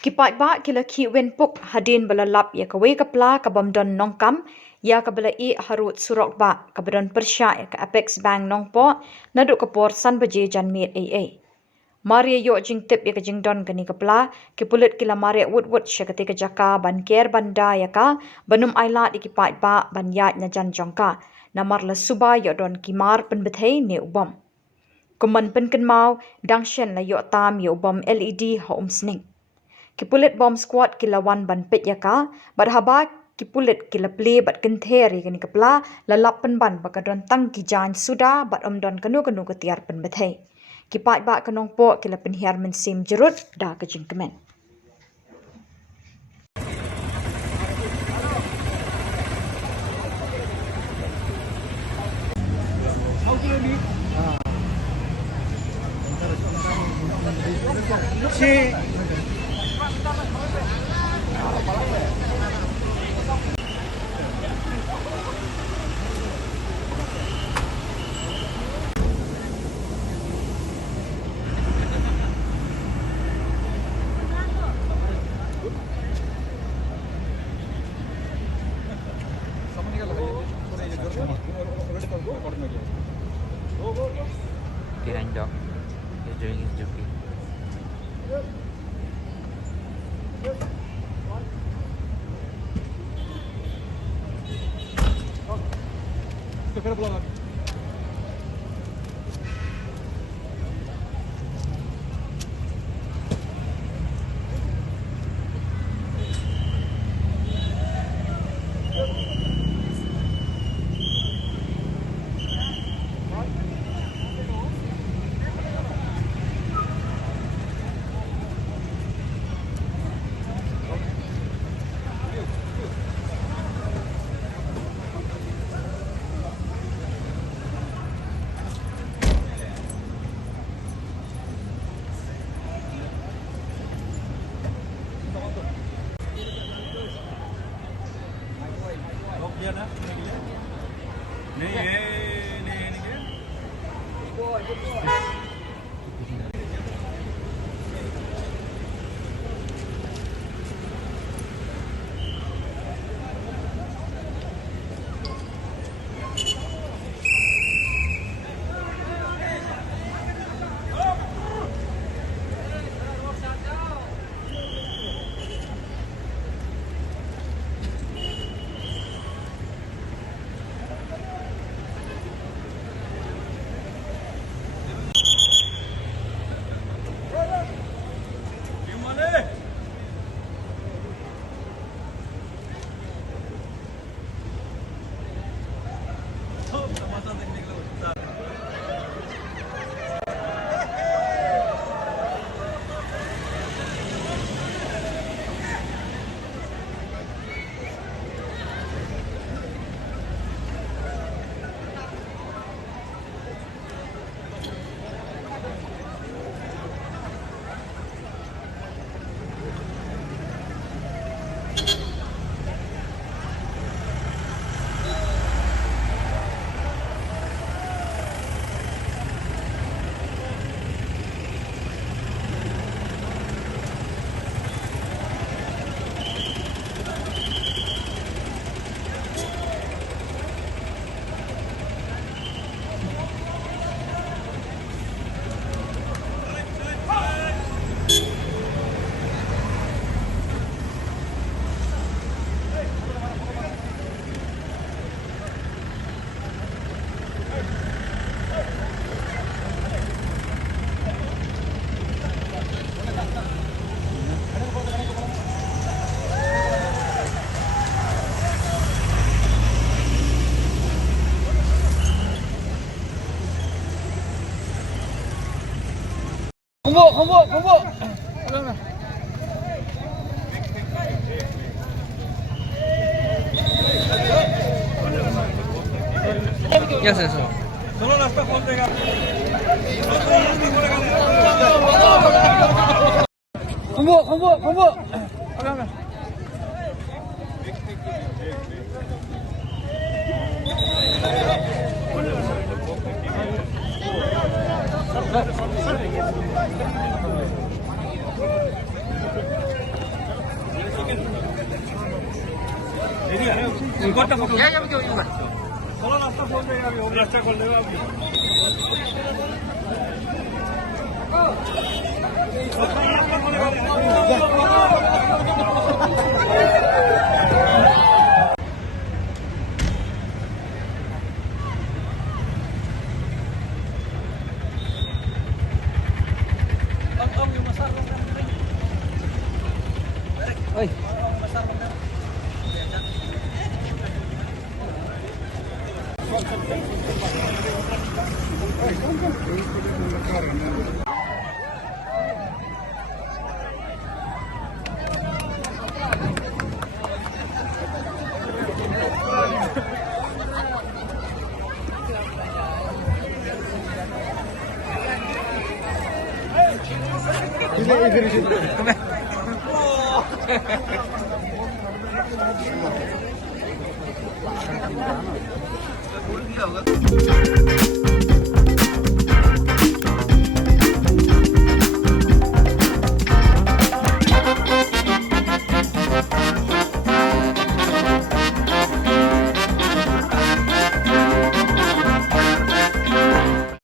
Kipai ba kila ki wenpuk hadin balalap ya kawe kapla kabamdon nongkam ya kabala I harut surok ba kabadon persya ya ka Apex Bank nongpo naduk kapor san baje janmit AA. Maria yo jing tip ya ka jing don kani kapla ki pulit kila Maria wood sya ketika jaka ban ker banda ya ka banum ailat ikipai ba ban yat na jan jongka namar la suba yo don kimar pen bethei ne ubam. Kuman pen kenmau dangshen la yo tam yo ubam LED ha sning. Kipulit bomb squad kila wan ban pit yaka barhaba kipulit kila play bat kenteri kani kapla lalap pen ban bakadon tang ki jan suda bat don kanu ketiar pen bethei kipat ba kanong po kila penhiar mensim jerut da ka jingkemen Behind dog. He's doing his duty. 공부. Yes. Solo las papas de 공부. importa poco. Ya me quedo igual. Solo नाश्ता खोल देगा अभी, वो नाश्ता खोल देगा अभी. Come